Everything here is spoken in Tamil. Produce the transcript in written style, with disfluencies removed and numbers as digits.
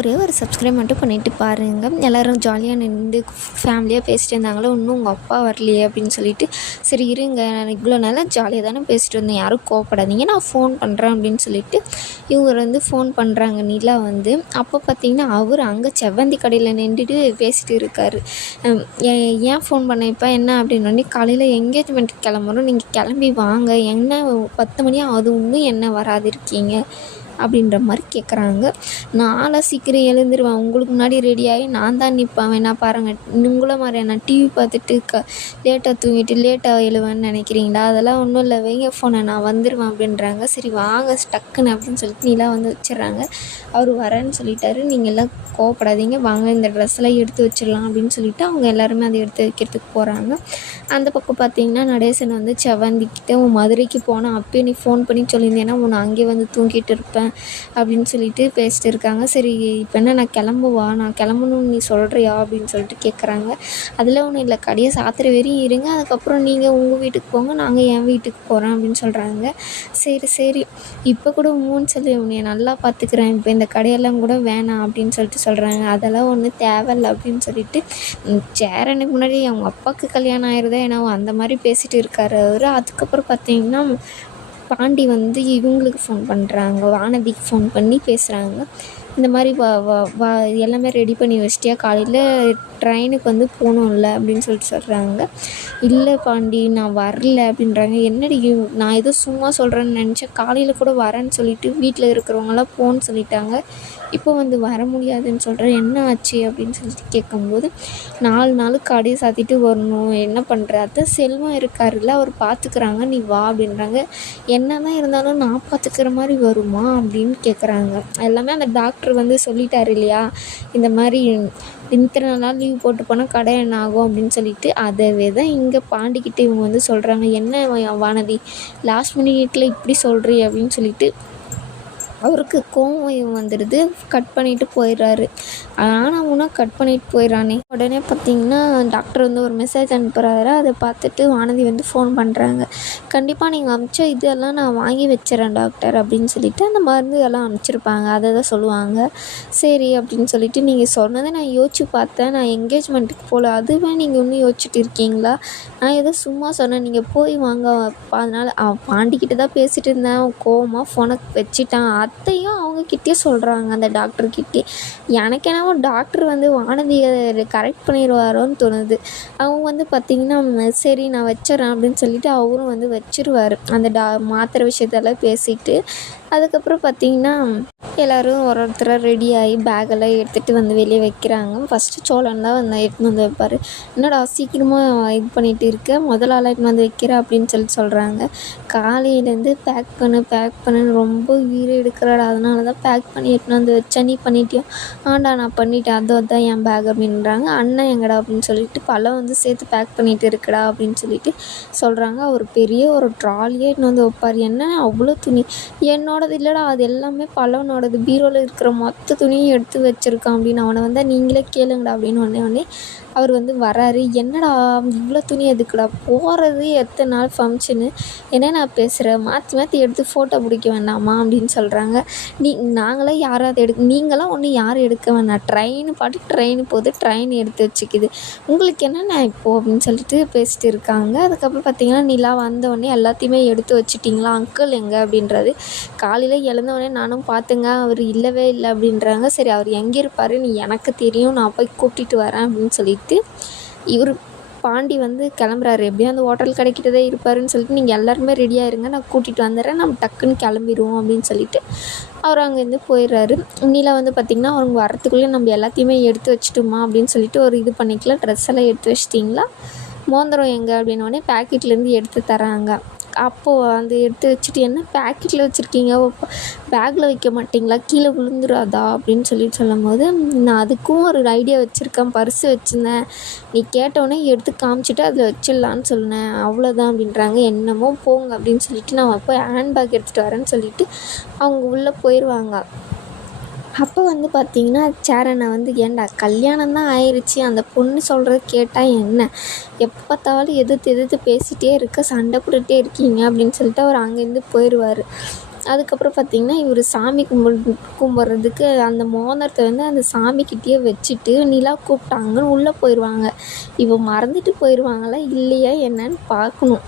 ஒரே ஒரு சப்ஸ்கிரைப் மட்டும் பண்ணிவிட்டு பாருங்கள். எல்லோரும் ஜாலியாக நின்று ஃபேமிலியாக பேசிட்டு இருந்தாங்களோ, இன்னும் உங்கள் அப்பா வரலையே அப்படின்னு சொல்லிட்டு, சரி இருங்க நான் இவ்வளோ நாளாக ஜாலியாக தானே பேசிட்டு இருந்தேன், யாரும் கோவப்படாதீங்க, நான் ஃபோன் பண்ணுறேன் அப்படின்னு சொல்லிட்டு இவங்க வந்து ஃபோன் பண்ணுறாங்க. நிலா வந்து அப்போ பார்த்தீங்கன்னா அவர் அங்கே செவ்வந்தி கடையில் நின்றுட்டு பேசிகிட்டு இருக்கார். ஏன் ஃபோன் பண்ண இப்போ என்ன அப்படின்னோடனே, காலையில் என்கேஜ்மெண்ட்டுக்கு கிளம்புறோம், நீங்கள் கிளம்பி வாங்க, என்ன 10 மணி ஆகுது இன்னும் என்ன வராது இருக்கீங்க அப்படின்ற மாதிரி கேட்குறாங்க. நான்லாம் சீக்கிரம் எழுந்துருவேன், உங்களுக்கு முன்னாடி ரெடியாகி நான் தான் நிற்பேன், வேணா பாருங்கள், உங்களை மாதிரி நான் டிவி பார்த்துட்டு லேட்டாக தூங்கிட்டு லேட்டாக எழுவேன்னு நினைக்கிறீங்களா? அதெல்லாம் ஒன்றும் இல்லை, வைங்க ஃபோனை, நான் வந்துடுவேன் அப்படின்றாங்க. சரி வாங்க டக்குன்னு அப்படின்னு சொல்லிட்டு நிலா வந்து வச்சிடுறாங்க. அவர் வரேன்னு சொல்லிட்டாரு, நீங்கள் எல்லாம் கோவப்படாதீங்க, வாங்க இந்த ட்ரெஸ்ஸெல்லாம் எடுத்து வச்சிடலாம் அப்படின்னு சொல்லிட்டு அவங்க எல்லாருமே அதை எடுத்து வைக்கிறதுக்கு போகிறாங்க. அந்த பக்கம் பார்த்தீங்கன்னா நடேசன் வந்து செவ்வந்திக்கிட்ட, உன் மதுரைக்கு போனால் அப்பயே நீ ஃபோன் பண்ணி சொல்லியிருந்தேன்னா உன்னை அங்கேயே வந்து தூங்கிட்டு இருப்பேன் அப்படின்னு சொல்லிட்டு பேசிட்டு இருக்காங்க. சரி இப்போ என்ன நான் கிளம்புவா, நான் கிளம்பணும்னு நீ சொல்கிறியா அப்படின்னு சொல்லிட்டு கேட்குறாங்க. அதில் ஒன்றும் இல்லை, கடையை சாத்துற வரையும் இருங்க, அதுக்கப்புறம் நீங்கள் உங்கள் வீட்டுக்கு போங்க, நாங்கள் என் வீட்டுக்கு போகிறோம் அப்படின்னு சொல்கிறாங்க. சரி இப்போ கூட மூணு சொல்லி உன்னைய நல்லா பார்த்துக்கிறேன், இப்போ இந்த கடையெல்லாம் கூட வேணாம் அப்படின்னு சொல்லிட்டு சொல்கிறாங்க. அதெல்லாம் ஒன்றும் தேவையில்லை அப்படின்னு சொல்லிட்டு சேரனுக்கு முன்னாடி அவங்க அப்பாவுக்கு கல்யாணம் ஆயிருதா ஏன்னா அந்த மாதிரி பேசிகிட்டு இருக்காரு அவர். அதுக்கப்புறம் பார்த்தீங்கன்னா பாண்டி வந்து இவங்களுக்கு ஃபோன் பண்ணுறாங்க, வானதிக்கு ஃபோன் பண்ணி பேசுகிறாங்க. இந்த மாதிரி வா எல்லாமே ரெடி பண்ணி வச்சிட்டியா, காலையில் ட்ரெயினுக்கு வந்து போகணும்ல அப்படின்னு சொல்லிட்டு சொல்கிறாங்க. இல்லை பாண்டி நான் வரல அப்படின்றாங்க. என்னடி நான் ஏதோ சும்மா சொல்கிறேன்னு நினச்சேன், காலையில் கூட வரேன்னு சொல்லிட்டு வீட்டில் இருக்கிறவங்களாம் போன்னு சொல்லிட்டாங்க, இப்போ வந்து வர முடியாதுன்னு சொல்கிறேன், என்ன ஆச்சு அப்படின்னு சொல்லிட்டு கேட்கும்போது, 4 நாள் கடையை சாத்திட்டு வரணும், என்ன பண்ணுற, அதான் செல்வம் இருக்காருல்ல அவர் பார்த்துக்கிறாங்க, நீ வா அப்படின்றாங்க. என்ன தான் இருந்தாலும் நான் பார்த்துக்கிற மாதிரி வருமா அப்படின்னு கேட்குறாங்க. எல்லாமே அந்த டாக்டர் வந்து சொல்லிட்டார் இல்லையா, இந்த மாதிரி இத்தனை நாள் லீவ் போட்டு போனால் கடை என்ன ஆகும் அப்படின்னு சொல்லிட்டு, அதவே தான் இங்கே பாண்டிக்கிட்ட இவங்க வந்து சொல்கிறாங்க. என்ன வானதி லாஸ்ட் மினிட்ல இப்படி சொல்கிறீ அப்படின்னு சொல்லிட்டு அவருக்கு கோவம் வந்துடுது. கட் பண்ணிவிட்டு போயிடுறாரு. ஆனால் உனக்கு கட் பண்ணிவிட்டு போயிடறானே. உடனே பார்த்திங்கன்னா டாக்டர் வந்து ஒரு மெசேஜ் அனுப்புகிறாரு. அதை பார்த்துட்டு வானதி வந்து ஃபோன் பண்ணுறாங்க. கண்டிப்பாக நீங்கள் அனுப்பிச்ச இதெல்லாம் நான் வாங்கி வச்சிடறேன் டாக்டர் அப்படின்னு சொல்லிட்டு அந்த மருந்து எல்லாம் அனுப்பிச்சிருப்பாங்க. அதை தான் சொல்லுவாங்க. சரி அப்படின்னு சொல்லிட்டு, நீங்கள் சொன்னதை நான் யோசிச்சு பார்த்தேன், நான் என்கேஜ்மெண்ட்டுக்கு போகல, அதுவே நீங்கள் இன்னும் யோசிச்சுட்டு இருக்கீங்களா, நான் ஏதோ சும்மா சொன்னேன், நீங்கள் போய் வாங்க. அதனால் பாண்டிக்கிட்ட தான் பேசிகிட்டு இருந்தேன், கோவமாக ஃபோனை வச்சுட்டான், அத்தையும் அவங்கக்கிட்டே சொல்கிறாங்க அந்த டாக்டர்கிட்டே. எனக்கு என்னவோ டாக்டர் வந்து வானதியை கரெக்ட் பண்ணிடுவாரோன்னு தோணுது. அவங்க வந்து பார்த்திங்கன்னா சரி நான் வச்சிடறேன் அப்படின்னு சொல்லிட்டு அவரும் வந்து வச்சிருவார் அந்த மாத்திரை விஷயத்தெல்லாம் பேசிட்டு. அதுக்கப்புறம் பார்த்திங்கன்னா எல்லோரும் ஒருத்தராக ரெடி ஆகி பேக்கெல்லாம் எடுத்துகிட்டு வந்து வெளியே வைக்கிறாங்க. ஃபஸ்ட்டு சோழன் தான் வந்து எடுத்துன்னு வந்து வைப்பார். என்னடா சீக்கிரமாக இது பண்ணிகிட்டு இருக்க, முதல் ஆளாக எடுத்துன்னு வந்து வைக்கிற அப்படின்னு சொல்கிறாங்க. காலையிலேருந்து பேக் பண்ணுன்னு ரொம்ப உயிரை எடுக்கிறாடா, அதனால தான் பேக் பண்ணி எடுத்துன்னு வந்து வச்சா, நீ பண்ணிட்டியா? ஆண்டா நான் பண்ணிட்டேன், அதுதான் என் பேக் அப்படின்றாங்க. அண்ணன் எங்கடா அப்படின்னு சொல்லிட்டு, பழம் வந்து சேர்த்து பேக் பண்ணிகிட்டு இருக்குடா அப்படின்னு சொல்லிட்டு சொல்கிறாங்க. ஒரு பெரிய ஒரு ட்ராலியே எடுத்துன்னு வந்து வைப்பார். என்ன அவ்வளோ துணி, என்னோடது இல்லைடா, அது எல்லாமே பழனோடது, பீரோவில் இருக்கிற மொத்த துணியும் எடுத்து வச்சுருக்கான் அப்படின்னு. அவனை வந்தால் நீங்களே கேளுங்கடா அப்படின்னு உடனே அவர் வந்து வராரு. என்னடா இவ்வளோ துணி எதுக்குடா, போகிறது எத்தனை நாள் ஃபங்க்ஷனு, என்ன நான் பேசுகிறேன், மாற்றி எடுத்து ஃபோட்டோ பிடிக்க வேண்டாமா அப்படின்னு சொல்கிறாங்க. நாங்களாம் யாராவது நீங்களாம் ஒன்றும் யாரும் எடுக்க வேணாம், ட்ரெயின் போகுது, ட்ரெயின் எடுத்து வச்சுக்குது, உங்களுக்கு என்னென்ன இப்போது அப்படின்னு சொல்லிட்டு பேசிட்டு இருக்காங்க. அதுக்கப்புறம் பார்த்திங்கன்னா நிலா வந்தோடனே எல்லாத்தையுமே எடுத்து வச்சுட்டிங்களா, அங்கிள் எங்கே அப்படின்றது. காலையில் எழுந்தவொடனே நானும் பார்த்துங்க, அவர் இல்லவே இல்லை அப்படின்றாங்க. சரி அவர் எங்கே இருப்பார் நீ எனக்கு தெரியும், நான் போய் கூட்டிகிட்டு வரேன் அப்படின்னு சொல்லிட்டு இவர் பாண்டி வந்து கிளம்புறாரு. எப்படியும் அந்த ஹோட்டல் கடைக்கிட்டே இருப்பாருன்னு சொல்லிட்டு, நீங்கள் எல்லாருமே ரெடியாக இருங்க, நான் கூட்டிகிட்டு வந்துடுறேன், நம்ம டக்குன்னு கிளம்பிடுவோம் அப்படின்னு சொல்லிட்டு அவர் அங்கேருந்து போயிடுறாரு. நிலா வந்து பார்த்திங்கன்னா அவங்க வரத்துக்குள்ளே நம்ம எல்லாத்தையுமே எடுத்து வச்சுட்டோமா அப்படின்னு சொல்லிட்டு ஒரு இது பண்ணிக்கலாம், ட்ரெஸ் எல்லாம் எடுத்து வச்சிட்டிங்களா, மோதிரம் எங்கே அப்படின்னோடனே பேக்கெட்லேருந்து எடுத்து தராங்க. அப்போது அந்த எடுத்து வச்சுட்டு, என்ன பேக்கெட்டில் வச்சுருக்கீங்க, பேக்கில் வைக்க மாட்டிங்களா, கீழே விழுந்துடாதா அப்படின்னு சொல்லும்போது, நான் அதுக்கும் ஒரு ஐடியா வச்சுருக்கேன், பர்ஸு வச்சுருந்தேன், நீ கேட்டவுடனே எடுத்து காமிச்சிட்டு அதில் வச்சிடலான்னு சொன்னேன், அவ்வளோதான் அப்படின்றாங்க. என்னமோ போங்க அப்படின்னு சொல்லிட்டு நான் போய் ஹேண்ட்பேக் எடுத்துகிட்டு வரேன்னு சொல்லிட்டு அவங்க உள்ளே போயிடுவாங்க. அப்போ வந்து பார்த்திங்கன்னா சேரனை வந்து, ஏன்டா கல்யாணம் தான் ஆயிடுச்சு, அந்த பொண்ணு சொல்கிறது கேட்டால் என்ன, எப்போ பார்த்தாலும் எதிர்த்து பேசிகிட்டே இருக்க, சண்டை போட்டுகிட்டே இருக்கீங்க அப்படின்னு சொல்லிட்டு அவர் அங்கேருந்து போயிடுவார். அதுக்கப்புறம் பார்த்திங்கன்னா இவர் சாமி கும்பிட்றதுக்கு அந்த மோதிரத்தை வந்து அந்த சாமிக்கிட்டேயே வச்சுட்டு நிலா கூப்பிட்டாங்கன்னு உள்ளே போயிடுவாங்க. இவ மறந்துட்டு போயிடுவாங்களா இல்லையா என்னன்னு பார்க்கணும்.